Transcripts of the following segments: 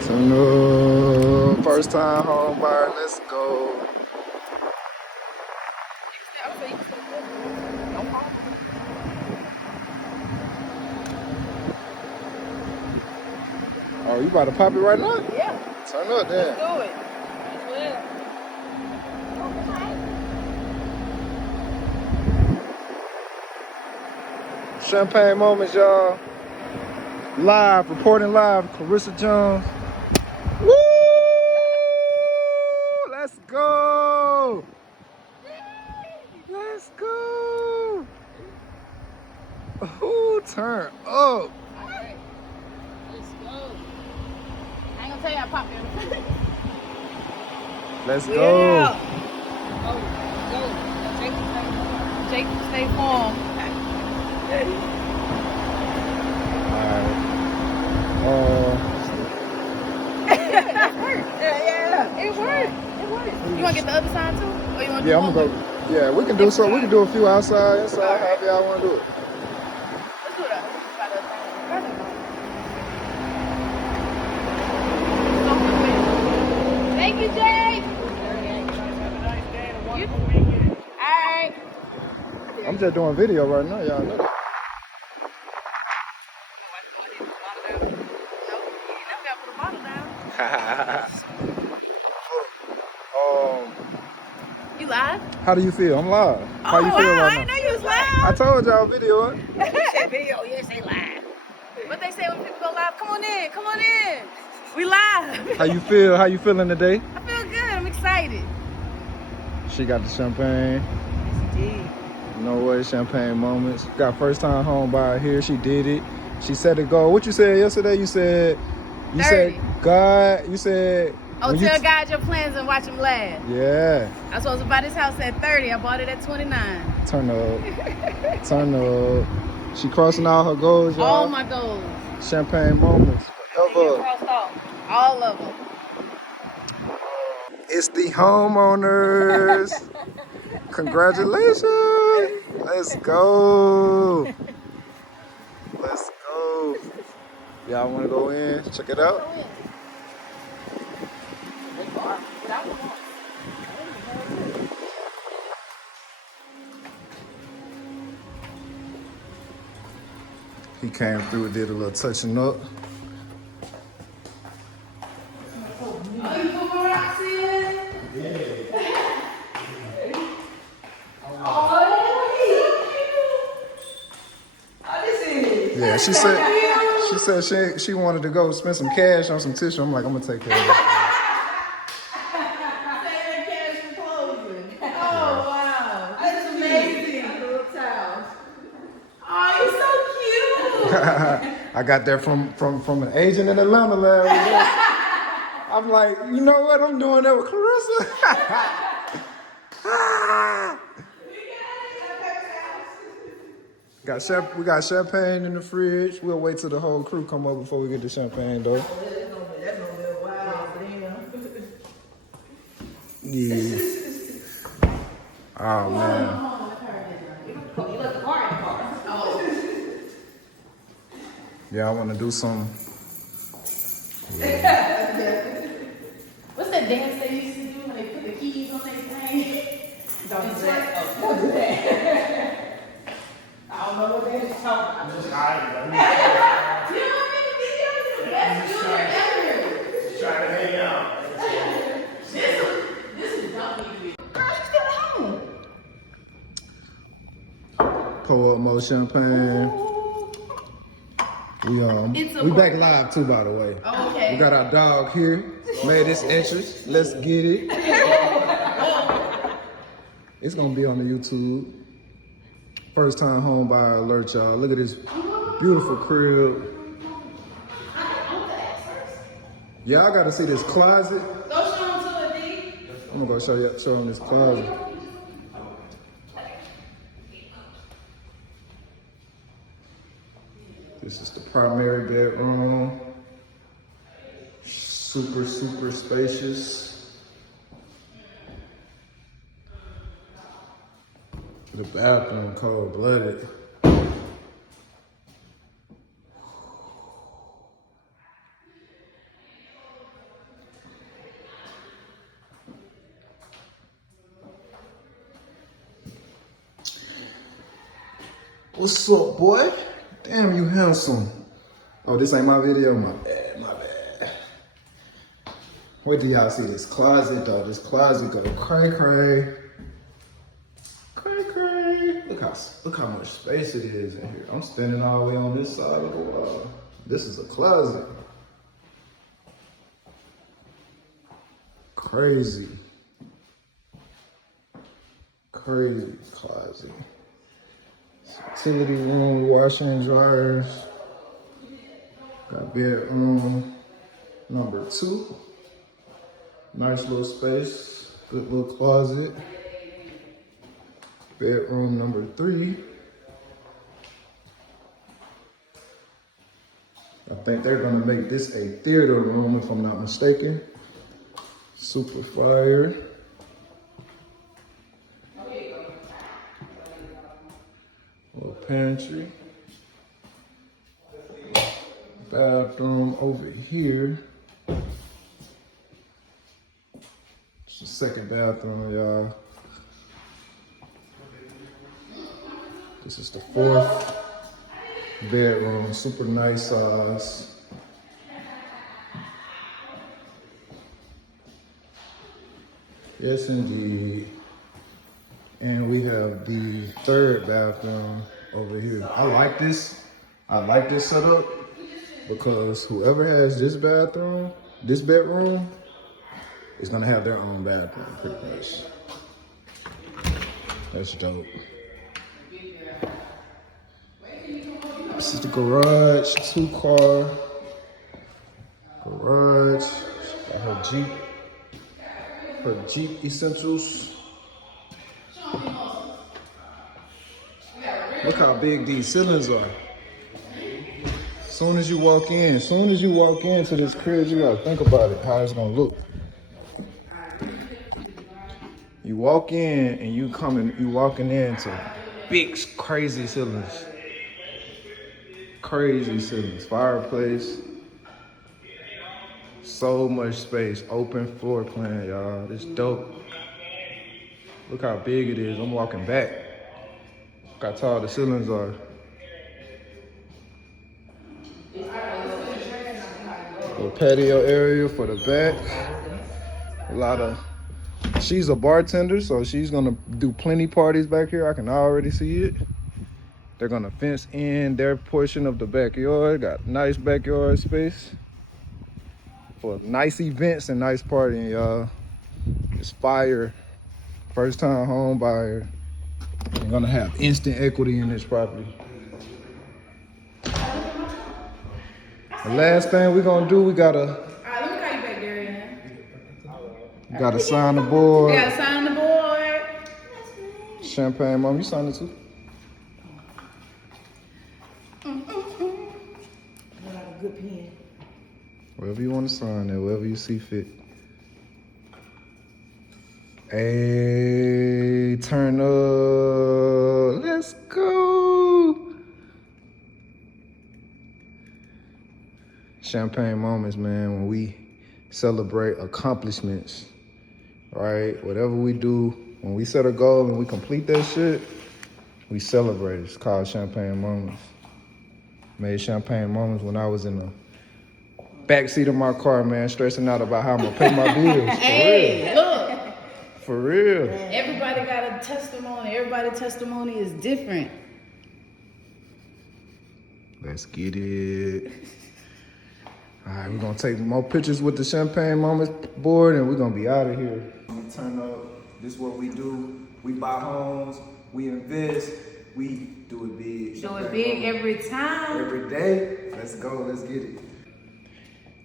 So no, first time home buyer, let's go. Oh, you about to pop it right now? Yeah. Turn up then. Let's do it. Champagne moments, y'all. Live, reporting live, ClaRissa Jones. Woo! Let's go! Let's go! Ooh, turn up! Alright. Let's go. I ain't gonna tell you I popped everything. Let's go! Yeah. Go. Jake stay warm. Yeah. It worked. You wanna get the other side too? Or you wanna do Yeah, I'm one gonna with go. Yeah, we can do some. We can do a few outside, inside, however y'all wanna do it. Let's do that. Try the other side. Thank you, Jake. Alright. I'm just doing video right now, y'all know that. You live? How do you feel? I'm live. How you feel wow, right I didn't now? know you was I live. told y'all video it. You said video, yes, they live. What they say when people go live? Come on in, come on in. We live. How you feel? How you feeling today? I feel good, I'm excited. She got the champagne. No way, champagne moments. Got first time home buyer here. She did it. She set it goal. What you said yesterday? You said 30. God. You said. Oh, tell God your plans and watch him laugh. Yeah. I was supposed to buy this house at 30. I bought it at 29. Turn up. Turn up. She crossing all her goals, y'all. All my goals. Champagne moments. Forever. Crossed off. All of them. It's the homeowners. Congratulations. Let's go. Let's go. Y'all want to go in? Check it out. He came through and did a little touching up. Yeah, she said she wanted to go spend some cash on some tissue. I'm like, I'm gonna take care of that. I got that from an agent in Atlanta last week. I'm like, you know what? I'm doing that with ClaRissa. We got champagne in the fridge. We'll wait till the whole crew come up before we get the champagne, though. Yeah. Oh man. Yeah, I want to do some. Yeah. What's that dance they used to do when they put the keys on their thing? Don't do that. Don't do that. I don't know what that is talking about. I'm just hiding. You don't want me to video? You're the best YouTuber ever. Just trying to hang out. This is dumb me. Girl, you still at home. Pour up more champagne. We back live too, by the way. Oh, okay. We got our dog here. Made this entrance. Let's get it. It's gonna be on the YouTube. First time home buyer alert, y'all. Look at this beautiful crib. Y'all gotta see this closet. Go show them to it, D. I'm gonna go show them this closet. This is the primary bedroom. Super, super spacious. The bathroom cold-blooded. What's up, boy? Damn, you handsome. Oh, this ain't my video? My bad, my bad. Wait till y'all see this closet, though. This closet go cray cray. Cray cray. Look how much space it is in here. I'm standing all the way on this side of the wall. This is a closet. Crazy. Crazy closet. Utility room, washer and dryers. Got bedroom number 2. Nice little space, good little closet. Bedroom number 3. I think they're gonna make this a theater room if I'm not mistaken. Super fire. Little pantry. Bathroom over here. It's the second bathroom, y'all. This is the 4th bedroom, super nice size. Yes, indeed. And we have the 3rd bathroom over here. I like this setup because whoever has this bedroom is gonna have their own bathroom, pretty much. That's dope. This is the garage, 2-car garage. Got her Jeep essentials. Look how big these ceilings are. Soon as you walk into this crib, you gotta think about it, how it's gonna look. You walk in and you walking into big, crazy ceilings. Crazy ceilings, fireplace. So much space, open floor plan, y'all. It's dope. Look how big it is. I'm walking back. Look how tall the ceilings are. Little patio area for the back. She's a bartender, so she's gonna do plenty parties back here. I can already see it. They're gonna fence in their portion of the backyard. Got nice backyard space for nice events and nice partying, y'all. It's fire. First time home buyer. You're gonna have instant equity in this property. The last thing we're gonna do, we gotta. All right, let me call you back, Darian. We gotta sign the board. We gotta sign the board. Champagne, Mom, you signed it too? I got a good pen. Wherever you want to sign it, wherever you see fit. Hey, turn up. Let's go. Champagne moments, man, when we celebrate accomplishments, right? Whatever we do, when we set a goal and we complete that shit, we celebrate. It's called champagne moments. Made champagne moments when I was in the backseat of my car, man, stressing out about how I'm gonna pay my bills. Hey, look. For real. Everybody got a testimony. Everybody's testimony is different. Let's get it. All right, we're gonna take more pictures with the champagne moments board and we're gonna be out of here. We turn up, this is what we do. We buy homes, we invest, we do it big. Do it big every time. Every day. Let's go, let's get it.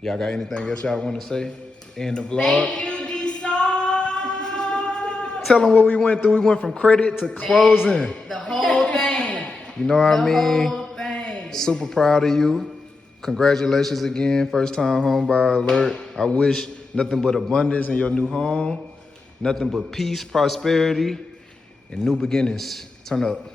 Y'all got anything else y'all wanna say? End the vlog. Thank you, D-Song. Tell them what we went through. We went from credit to closing. The whole thing. You know what I mean? The whole thing. Super proud of you. Congratulations again, first time home buyer alert. I wish nothing but abundance in your new home. Nothing but peace, prosperity, and new beginnings. Turn up.